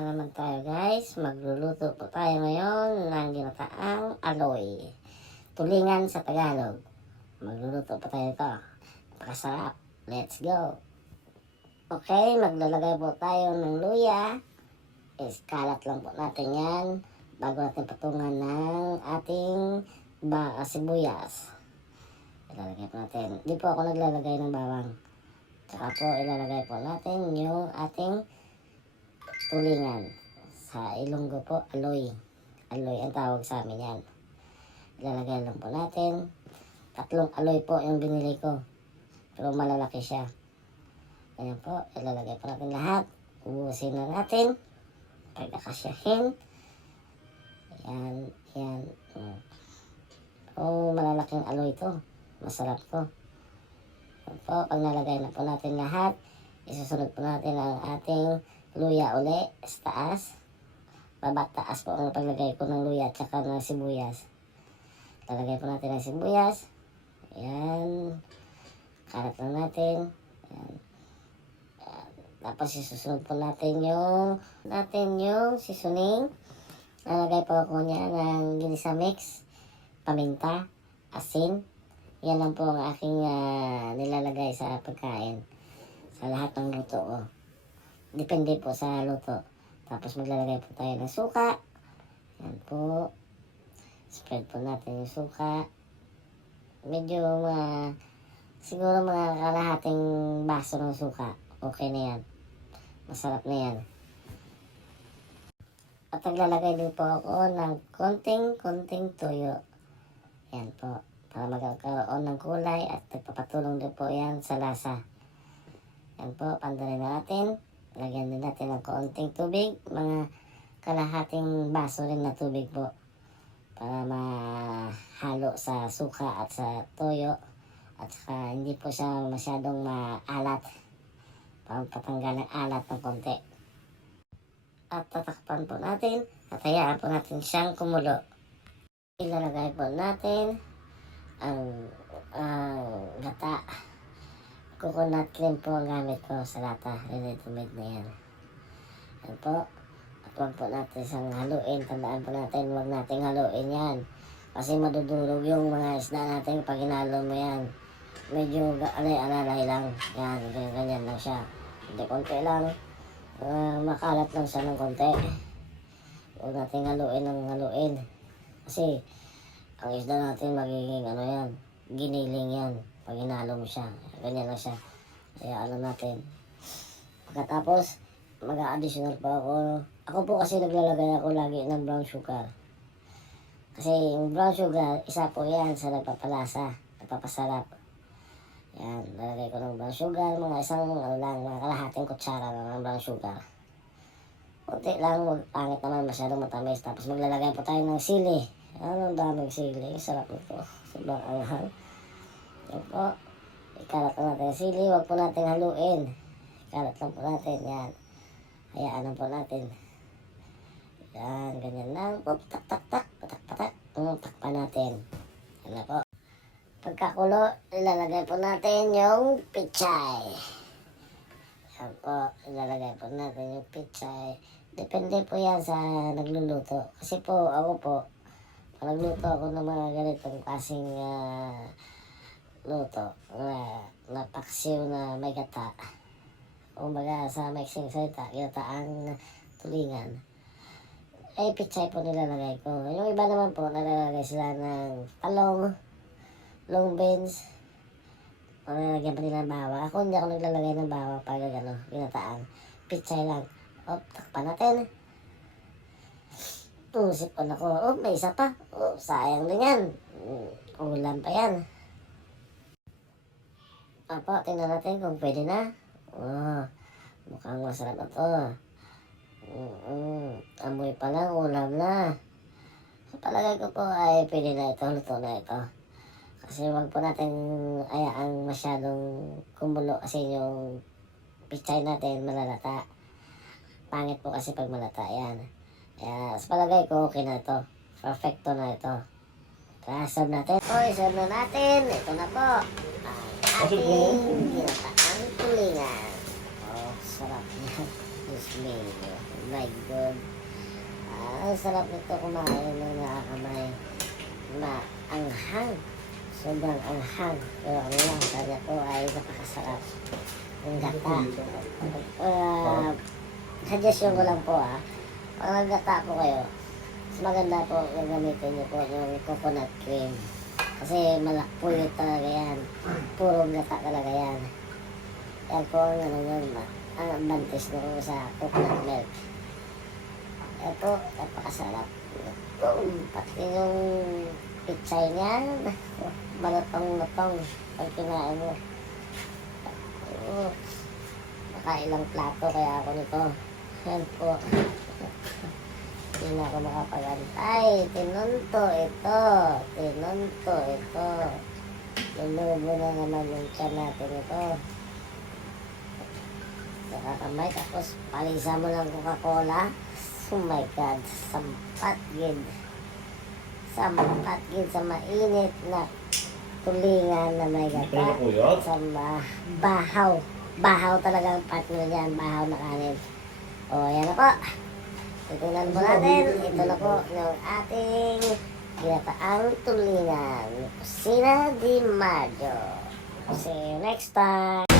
Naman tayo guys, magluluto po tayo ngayon ng ginataang aloy. Tulingan sa Tagalog. Magluluto po tayo ito. Napakasarap. Let's go. Okay, maglalagay po tayo ng luya. Iskalat lang po natin yan bago natin patungan ng ating sibuyas. Ilalagay po natin. Hindi po ako naglalagay ng bawang. Saka po ilalagay po natin yung ating tulingan. Sa Ilonggo po, aloy. Aloy ang tawag sa amin yan. Ilalagay lang po natin. 3 aloy po yung binili ko. Pero malalaki siya. Ayan po, ilalagay po natin lahat. Ubusin na natin. Pagkakasyahin. Yan. Malalaking aloy to. Masarap to. Ayan po, pag nalagay na po natin lahat, isusunod po natin ang ating luya uli sa taas. Babat taas po ang paglagay ko ng luya at saka ng sibuyas. Lalagay po natin ang sibuyas. Ayan. Karat lang natin. Ayan. Tapos isusunod po natin yung seasoning. Lalagay po ako niya ng ginisa mix, paminta, asin. Yan lang po ang aking nilalagay sa pagkain. Sa lahat ng luto ko. Depende po sa luto. Tapos maglalagay po tayo ng suka. Yan po. Spread po natin yung suka. Medyo siguro mga kalahating baso ng suka. Okay na yan. Masarap na yan. At naglalagay din po ako ng konting tuyo. Yan po. Para magkaroon ng kulay at nagpapatulong din po yan sa lasa. Yan po. Pandarin na natin. Lagyan din natin ng konting tubig. Mga kalahating baso rin na tubig po. Para mahalo sa suka at sa toyo. At saka hindi po siya masyadong maalat. Para patanggal ng alat ng konti. At tatakpan po natin. At hayaan po natin siyang kumulo. Ilalagay po natin ang gata. Coconut cream po ang gamit ko sa lata. Ready to made na yan. Yan po. At huwag po natin siyang haluin. Tandaan po natin, huwag natin haluin yan. Kasi madudurog yung mga isda natin pag hinalo mo yan. Medyo alay-alalay lang. Yan, ganyan lang siya. Hindi, konti lang. Makalat lang siya ng konti. Huwag natin haluin ng haluin. Kasi ang isda natin magiging yan, giniling yan. Pag hinalo mo siya, ganyan lang siya. Kaya natin. Pagkatapos, mag-a-additional pa ako. Ako po kasi naglalagay ako lagi ng brown sugar. Kasi yung brown sugar, isa po yan sa nagpapalasa, nagpapasarap. Yan, lalagay ko ng brown sugar, mga mga kalahating kutsara ng brown sugar. Kunti lang, huwag pangit naman, masyadong matamis. Tapos maglalagay po tayo ng sili. Ang daming sili, sarap nito. Sobrang anghang. Yan po. Ikalat lang natin yung sili. Huwag po natin haluin. Ikalat lang po natin. Yan. Hayaan lang po natin. Yan. Ganyan lang. Tak. Patak. Takpan natin. Yan na po. Pagkakulo, ilalagay po natin yung pichay. Yan po. Ilalagay po natin yung pichay. Depende po yan sa nagluluto. Kasi po, ako po, nagluto ako ng mga ganitong klaseng luto na paksiw na may gata. Kumbaga sa mixing salita, ginataang tulingan. Ay, pichay po nilalagay ko. Yung iba naman po, nalalagay sila ng talong, long beans, nalalagyan pa nila ng bawang. Ako hindi ako naglalagay ng bawang pag ginataan. Pichay lang. Takpan natin. Sipon ako. May isa pa. Sayang din yan. Ulam pa yan. Apo, tingnan natin kung pwede na. Mukhang masarap na to. Amoy pa lang, ulam na. Sa palagay ko po ay pwede na ito. Luto na ito. Kasi wag po natin ayaang masyadong kumulo kasi yung pichay natin malalata. Pangit po kasi pag malata yan. Kaya sa palagay ko, okay na ito. Perfecto na ito. Kaya serve natin. Serve na natin. Ito na po. Ang ating ginataang tulingan. Sarap niya. Diyos mío. my God. Ang sarap nito kumain ng nakakamay. Maanghang. Sobrang anghang. Pero ang lasa niya po ay napakasarap. Ang gata. Suggestion ko lang po pag naggata po kayo, mas maganda po gagamitin niyo po yung coconut cream. Kasi malakpuyo talaga yan. Purong gata talaga yan. Yan po ang ang advantage nyo sa coconut milk. Yan po, napakasarap. Pati yung pichay niya, malutong-lutong pag kinain mo. Nakailang plato kaya ako nito. Yan po. Hindi na ako makapagantay. Tinunto ito. Lulubo na naman yung tiyan natin ito. Nakakamay, tapos palisa mo ng Coca-Cola. Oh my God, sampat gid sa mainit na tulingan na may gata. Sa bahaw talaga ang partner niyan, bahaw na kanin. O, yan na po. Titingnan po natin. Ito na po ng ating ginataang tulingan. Kusina di Majo. See you next time.